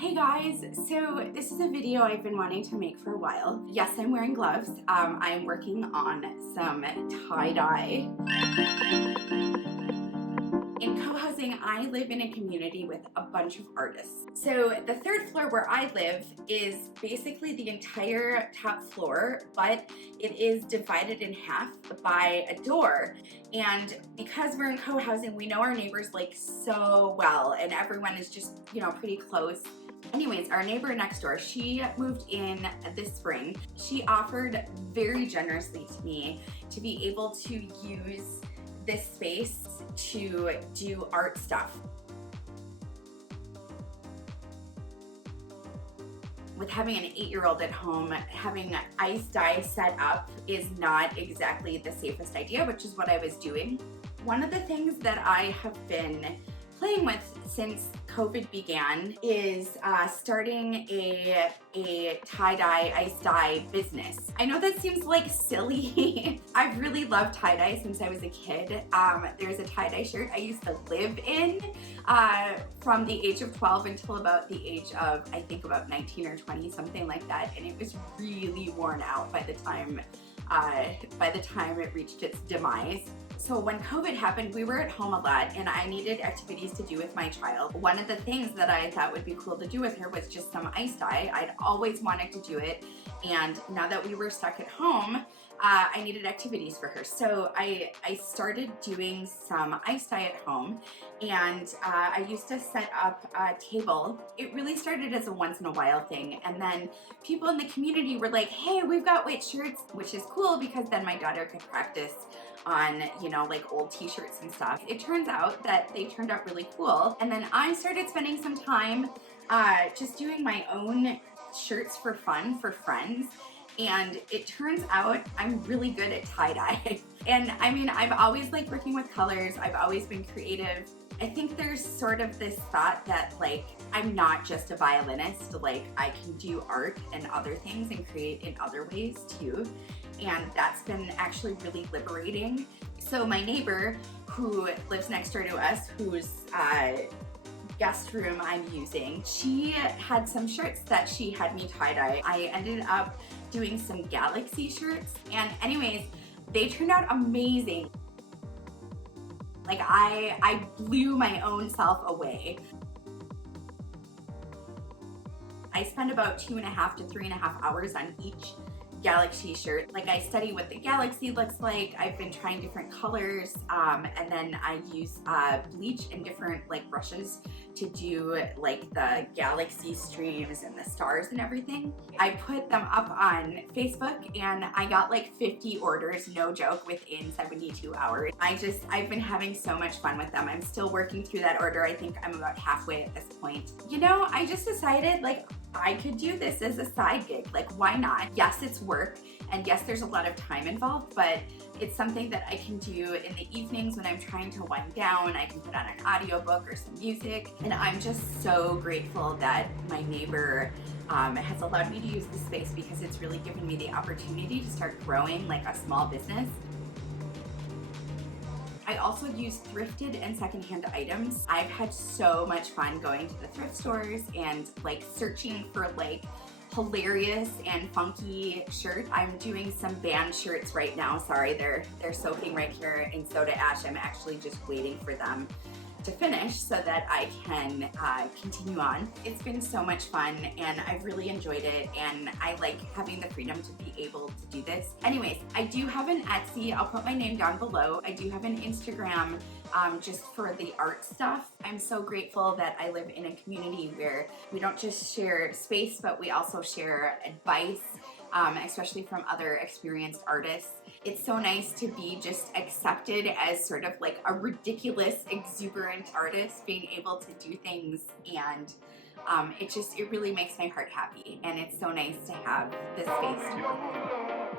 Hey guys, so this is a video I've been wanting to make for a while. Yes, I'm wearing gloves. I'm working on some tie-dye. In co-housing, I live in a community with a bunch of artists. So the third floor where I live is basically the entire top floor, but it is divided in half by a door. And because we're in co-housing, we know our neighbors like so well, and everyone is just, pretty close. Anyways, our neighbor next door, she moved in this spring. She offered very generously to me to be able to use this space to do art stuff. With having an 8-year-old at home, having ice dye set up is not exactly the safest idea, which is what I was doing. One of the things that I have been playing with since COVID began is starting a tie-dye, ice dye business. I know that seems like silly. I've really loved tie-dye since I was a kid. There's a tie-dye shirt I used to live in from the age of 12 until about the age of, I think, about 19 or 20, something like that. And it was really worn out by the time it reached its demise. So when COVID happened, we were at home a lot and I needed activities to do with my child. One of the things that I thought would be cool to do with her was just some ice dye. I'd always wanted to do it, and now that we were stuck at home, I needed activities for her. So I started doing some ice dye at home, and I used to set up a table. It really started as a once in a while thing, and then people in the community were like, hey, we've got white shirts, which is cool because then my daughter could practice on, like old t-shirts and stuff. It turns out that they turned out really cool. And then I started spending some time just doing my own shirts for fun for friends. And it turns out I'm really good at tie-dye. And I mean, I've always liked working with colors. I've always been creative. I think there's sort of this thought that like, I'm not just a violinist, like I can do art and other things and create in other ways too. And that's been actually really liberating. So my neighbor who lives next door to us, whose guest room I'm using, she had some shirts that she had me tie-dye. I ended up doing some galaxy shirts, and anyways, they turned out amazing. Like I blew my own self away. I spend about 2.5 to 3.5 hours on each galaxy shirt. Like I study what the galaxy looks like. I've been trying different colors, and then I use bleach and different like brushes to do like the galaxy streams and the stars and everything. I put them up on Facebook and I got like 50 orders, no joke, within 72 hours. I've been having so much fun with them. I'm still working through that order. I think I'm about halfway at this point. I just decided like I could do this as a side gig. Like, why not? Yes, it's work, and yes, there's a lot of time involved, but it's something that I can do in the evenings when I'm trying to wind down. I can put on an audiobook or some music, and I'm just so grateful that my neighbor has allowed me to use this space, because it's really given me the opportunity to start growing like a small business. I also use thrifted and secondhand items. I've had so much fun going to the thrift stores and like searching for like hilarious and funky shirts. I'm doing some band shirts right now. Sorry, they're soaking right here in soda ash. I'm actually just waiting for them to finish so that I can continue on. It's been so much fun and I've really enjoyed it, and I like having the freedom to be able to do this. Anyways, I do have an Etsy. I'll put my name down below. I do have an Instagram just for the art stuff. I'm so grateful that I live in a community where we don't just share space, but we also share advice, especially from other experienced artists. It's so nice to be just accepted as sort of like a ridiculous, exuberant artist, being able to do things, and it really makes my heart happy, and it's so nice to have this space to work in.